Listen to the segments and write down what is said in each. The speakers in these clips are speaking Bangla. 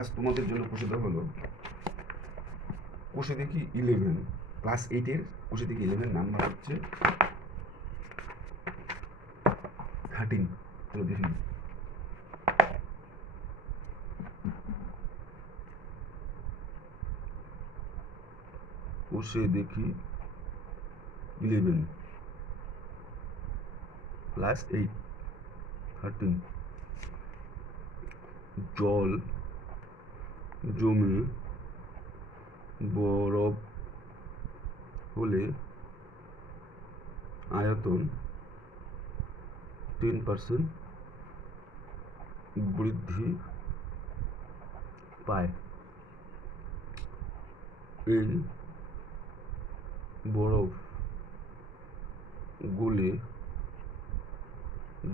আজ তোমাদের জন্য প্রসিদ্ধ হলো কোষে দেখি 11 ক্লাস 8-এর কোষে দেখি 11 নাম্বার হচ্ছে 13। চলো দেখি কোষে দেখি 11 ক্লাস 8 13 জল জমে বরফ হলে আয়তন 10% বৃদ্ধি পায়। এই বরফ গলে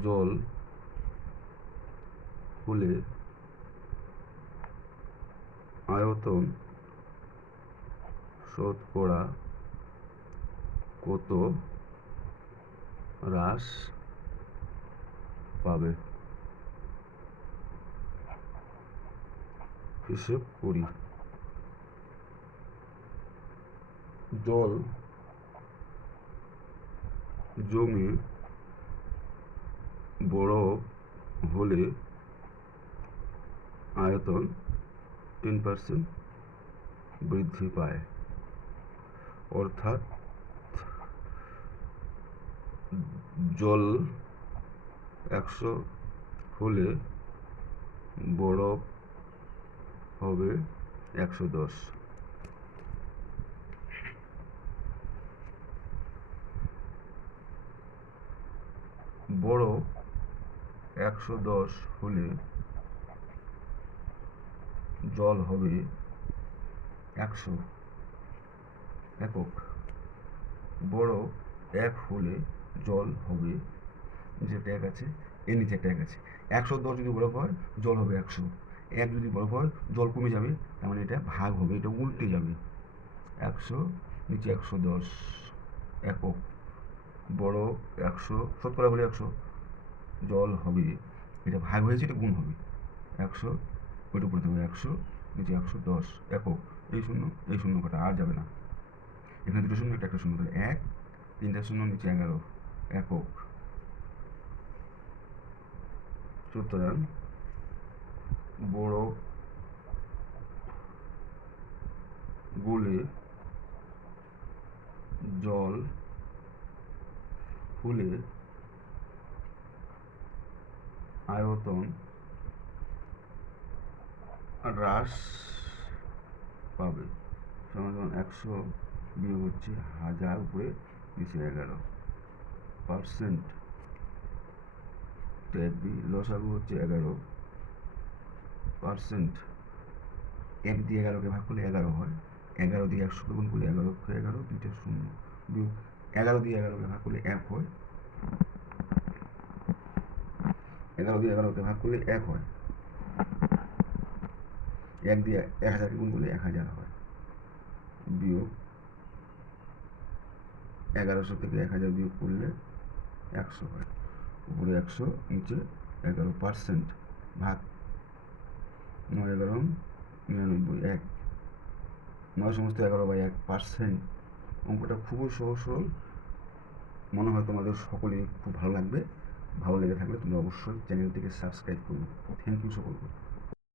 জল হলে আয়তন শতকরা কত হ্রাস পাবে হিসেব করি। জল জমে বরফ হলে আয়তন 10% বৃদ্ধি পায়, অর্থাৎ জল 100 হলে বরফ হবে 110। বরফ 110 হলে জল হবে 100 একক। বরফ 1 হলে জল হবে, নিচে ট্যাগ আছে, এর নিচে ট্যাগ আছে। 110 যদি বরফ হয় জল হবে 100, 1 যদি বরফ হয় জল কমে যাবে, তার মানে এটা ভাগ হবে, এটা উল্টে যাবে। 100 নিচে 110 একক। বরফ 100 শতকরা হলে 100, জল হবে, এটা ভাগ হয়েছে, এটা গুণ হবে 100, ওইটা পড়তে হবে 100 নিচে 110 একক। এই শূন্য কটা আর যাবে না, এখানে দুটো শূন্য একটা শূন্য, তাহলে 1 3টা শূন্য নিচে 11 একক। সুতরাং বরফ গলে জল ফুলে আয়তন হ্রাস পাবে। সমান 100 বিয়োগ হচ্ছে 1000 উপরে নিচে 11%। ট্যাগ দিই, লসাগু হচ্ছে 11%। 1 দিয়ে 11কে ভাগ করলে 11 হয়, 11 দিয়ে 100কে গুণ করলে 11 11 দুইটা শূন্য বিয়োগ 11 দিয়ে 11কে ভাগ করলে 1 হয়, 11 দিয়ে 11কে ভাগ করলে 1 হয়, 1 দিয়ে 1000কে গুণ করলে 1000 হয়, বিয়োগ 1100 থেকে 1000 বিয়োগ করলে 100 হয়, উপরে 100 নিচে 11%। ভাগ 9 11 99 1, 9 সমস্ত 11/1%। অঙ্কটা খুবই সহজ সরল, মনে হয় তোমাদের সকলেই খুব ভালো লাগবে। ভালো লেগে থাকলে তোমরা অবশ্যই চ্যানেলটিকে সাবস্ক্রাইব করো। থ্যাংক ইউ সকলকে।